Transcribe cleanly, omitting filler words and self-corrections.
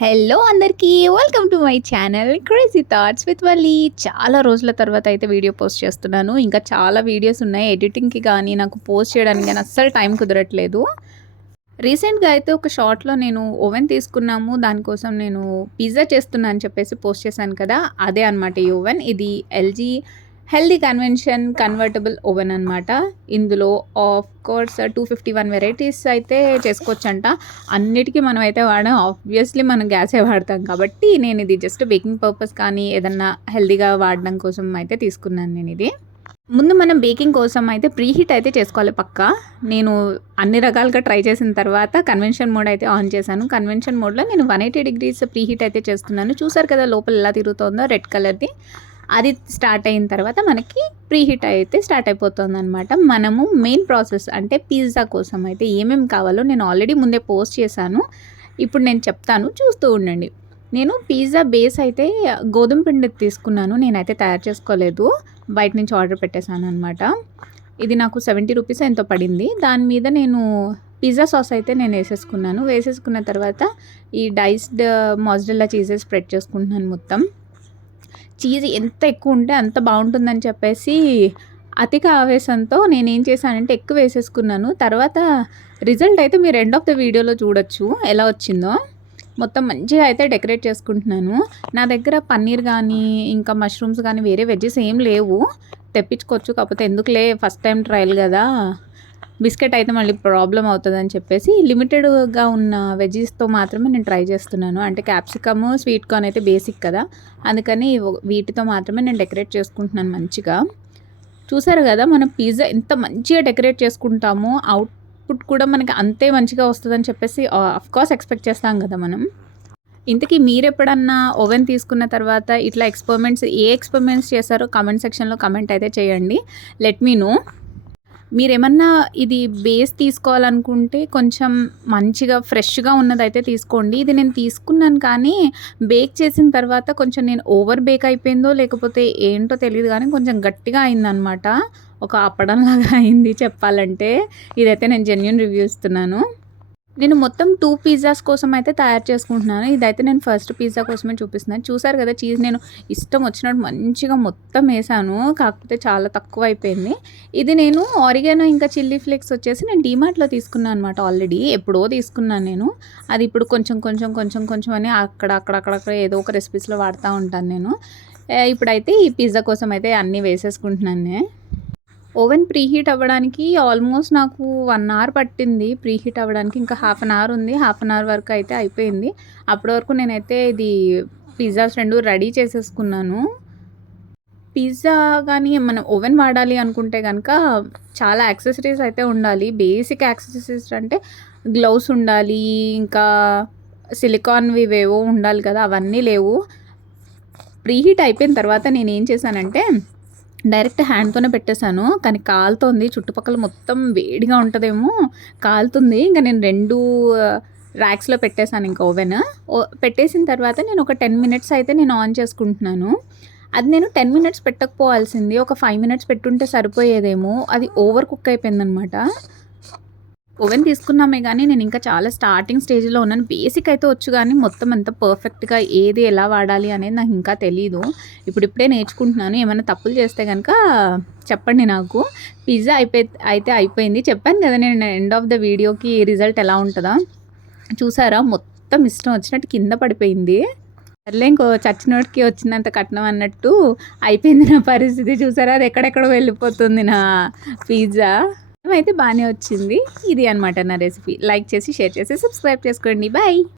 Hello అందరికీ welcome to my channel crazy thoughts with Valli. చాలా రోజుల తర్వాత అయితే వీడియో పోస్ట్ చేస్తున్నాను. ఇంకా చాలా వీడియోస్ ఉన్నాయి ఎడిటింగ్కి కానీ నాకు పోస్ట్ చేయడానికి కానీ అస్సలు టైం కుదరట్లేదు. రీసెంట్గా అయితే ఒక షార్ట్లో నేను ఓవెన్ తీసుకున్నాము, దానికోసం నేను పిజ్జా చేస్తున్నా అని చెప్పేసి పోస్ట్ చేశాను కదా, అదే అనమాట ఈ ఓవెన్. ఇది LG healthy convention convertible oven అనమాట. ఇందులో ఆఫ్ కోర్స్ 251 వెరైటీస్ అయితే చేసుకోవచ్చంట. అన్నిటికీ మనం అయితే వాడాం, ఆబ్వియస్లీ మనం గ్యాసే వాడతాం కాబట్టి నేను ఇది జస్ట్ బేకింగ్ పర్పస్ కానీ ఏదన్నా హెల్దీగా వాడడం కోసం అయితే తీసుకున్నాను నేను ఇది. ముందు మనం బేకింగ్ కోసం అయితే ప్రీహీట్ అయితే చేసుకోవాలి పక్కా. నేను అన్ని రకాలుగా ట్రై చేసిన తర్వాత కన్వెన్షన్ మోడ్ అయితే ఆన్ చేశాను. కన్వెన్షన్ మోడ్లో నేను 180 డిగ్రీస్ ప్రీహీట్ అయితే చేస్తున్నాను. చూసారు కదా లోపల ఎలా తిరుగుతుందో రెడ్ కలర్ది. అది స్టార్ట్ అయిన తర్వాత మనకి ప్రీహీట్ అయితే స్టార్ట్ అయిపోతుంది అనమాట. మనము మెయిన్ ప్రాసెస్ అంటే పిజ్జా కోసం అయితే ఏమేమి కావాలో నేను ఆల్రెడీ ముందే పోస్ట్ చేశాను. ఇప్పుడు నేను చెప్తాను, చూస్తూ ఉండండి. నేను పిజ్జా బేస్ అయితే గోధుమ పిండి తీసుకున్నాను, నేనైతే తయారు చేసుకోలేదు, బయట నుంచి ఆర్డర్ పెట్టేశాను అనమాట. ఇది నాకు 70 రూపీస్ ఎంతో పడింది. దాని మీద నేను పిజ్జా సాస్ అయితే నేను వేసేసుకున్న తర్వాత ఈ డైస్డ్ మోజరెల్లా చీజెస్ స్ప్రెడ్ చేసుకుంటున్నాను. మొత్తం చీజ్ ఎంత ఎక్కువ ఉంటే అంత బాగుంటుందని చెప్పేసి అతిగా ఆవేశంతో నేనేం చేశానంటే ఎక్కువ వేసేసుకున్నాను. తర్వాత రిజల్ట్ అయితే మీరు ఎండ్ ఆఫ్ ద వీడియోలో చూడొచ్చు ఎలా వచ్చిందో. మొత్తం మంచిగా అయితే డెకరేట్ చేసుకుంటున్నాను. నా దగ్గర పన్నీర్ కానీ ఇంకా మష్రూమ్స్ కానీ వేరే వెజ్జెస్ ఏం లేవు, తెప్పించుకోవచ్చు. కాకపోతే ఎందుకులే ఫస్ట్ టైం ట్రయల్ కదా, బిస్కెట్ అయితే మళ్ళీ ప్రాబ్లం అవుతుందని చెప్పేసి లిమిటెడ్గా ఉన్న వెజ్జీస్తో మాత్రమే నేను ట్రై చేస్తున్నాను. అంటే క్యాప్సికమ్, స్వీట్ కార్న్ అయితే బేసిక్ కదా, అందుకని వీటితో మాత్రమే నేను డెకరేట్ చేసుకుంటున్నాను మంచిగా. చూసారు కదా మనం పిజ్జా ఎంత మంచిగా డెకరేట్ చేసుకుంటామో అవుట్పుట్ కూడా మనకి అంతే మంచిగా వస్తుందని చెప్పేసి అఫ్కోర్స్ ఎక్స్పెక్ట్ చేస్తాం కదా మనం. ఇంతకీ మీరు ఎప్పుడన్నా ఓవెన్ తీసుకున్న తర్వాత ఇట్లా ఏ ఎక్స్పెరిమెంట్స్ చేశారో కామెంట్ సెక్షన్లో కమెంట్ అయితే చేయండి, లెట్ మీ నో. మీరేమన్నా ఇది బేస్ తీసుకోవాలనుకుంటే కొంచెం మంచిగా ఫ్రెష్గా ఉన్నదైతే తీసుకోండి. ఇది నేను తీసుకున్నాను కానీ బేక్ చేసిన తర్వాత కొంచెం నేను ఓవర్ బేక్ అయిపోయిందో లేకపోతే ఏంటో తెలియదు కానీ కొంచెం గట్టిగా అయిందనమాట, ఒక అప్పడంలాగా అయింది చెప్పాలంటే. ఇదైతే నేను జెన్యూన్ రివ్యూ ఇస్తున్నాను. నేను మొత్తం 2 పిజ్జాస్ కోసం అయితే తయారు చేసుకుంటున్నాను. ఇదైతే నేను ఫస్ట్ పిజ్జా కోసమే చూపిస్తున్నాను. చూసారు కదా చీజ్ నేను ఇష్టం వచ్చినట్టు మంచిగా మొత్తం వేసాను, కాకపోతే చాలా తక్కువ అయిపోయింది. ఇది నేను ఆరిగానో ఇంకా చిల్లీ ఫ్లేక్స్ వచ్చేసి నేను డీమార్ట్లో తీసుకున్నాను అనమాట. ఆల్రెడీ ఎప్పుడో తీసుకున్నాను నేను. అది ఇప్పుడు కొంచెం అని అక్కడక్కడ ఏదో ఒక రెసిపీస్లో వాడుతూ ఉంటాను నేను. ఇప్పుడైతే ఈ పిజ్జా కోసం అయితే అన్నీ వేసేసుకుంటున్నాను నేను. ఓవెన్ ప్రీహీట్ అవ్వడానికి ఆల్మోస్ట్ నాకు 1 అవర్ పట్టింది ప్రీహీట్ అవ్వడానికి. ఇంకా హాఫ్ అన్ అవర్ ఉంది, హాఫ్ అన్ అవర్ వరకు అయితే అయిపోయింది. అప్పటి వరకు నేనైతే ఇది పిజ్జాస్ 2 రెడీ చేసేసుకున్నాను. పిజ్జా కానీ మనం ఓవెన్ వాడాలి అనుకుంటే కనుక చాలా యాక్సెసరీస్ అయితే ఉండాలి. బేసిక్ యాక్సెసరీస్ అంటే గ్లౌస్ ఉండాలి, ఇంకా సిలికాన్వి ఇవేవో ఉండాలి కదా, అవన్నీ లేవు. ప్రీహీట్ అయిపోయిన తర్వాత నేను ఏం చేశానంటే డైరెక్ట్ హ్యాండ్తోనే పెట్టేశాను, కానీ కాలుతోంది. చుట్టుపక్కల మొత్తం వేడిగా ఉంటుందేమో, కాలుతుంది. ఇంకా నేను 2 ర్యాక్స్లో పెట్టేశాను ఇంకా ఓవెన్. పెట్టేసిన తర్వాత నేను ఒక 10 మినిట్స్ అయితే నేను ఆన్ చేసుకుంటున్నాను. అది నేను 10 మినిట్స్ పెట్టకపోవాల్సింది ఒక 5 మినిట్స్ పెట్టుంటే సరిపోయేదేమో, అది ఓవర్ కుక్ అయిపోయిందనమాట. ఓవెన్ తీసుకున్నామే కానీ నేను ఇంకా చాలా స్టార్టింగ్ స్టేజ్లో ఉన్నాను. బేసిక్ అయితే వచ్చు కానీ మొత్తం అంత పర్ఫెక్ట్గా ఏది ఎలా వాడాలి అనేది నాకు ఇంకా తెలీదు. ఇప్పుడిప్పుడే నేర్చుకుంటున్నాను. ఏమైనా తప్పులు చేస్తే కనుక చెప్పండి నాకు. పిజ్జా అయితే అయిపోయింది. చెప్పాను కదా నేను ఎండ్ ఆఫ్ ద వీడియోకి రిజల్ట్ ఎలా ఉంటుందో. చూసారా మొత్తం ఇష్టం వచ్చినట్టు కింద పడిపోయింది. సర్లే ఇంకో చచ్చినోటికి వచ్చినంత కట్నం అన్నట్టు అయిపోయింది నా పరిస్థితి. చూసారా అది ఎక్కడెక్కడో వెళ్ళిపోతుంది నా పిజ్జా. అయితే బాగానే వచ్చింది. ఇది అనమాట నా రెసిపీ. లైక్ చేసి షేర్ చేసి సబ్స్క్రైబ్ చేసుకోండి. బాయ్.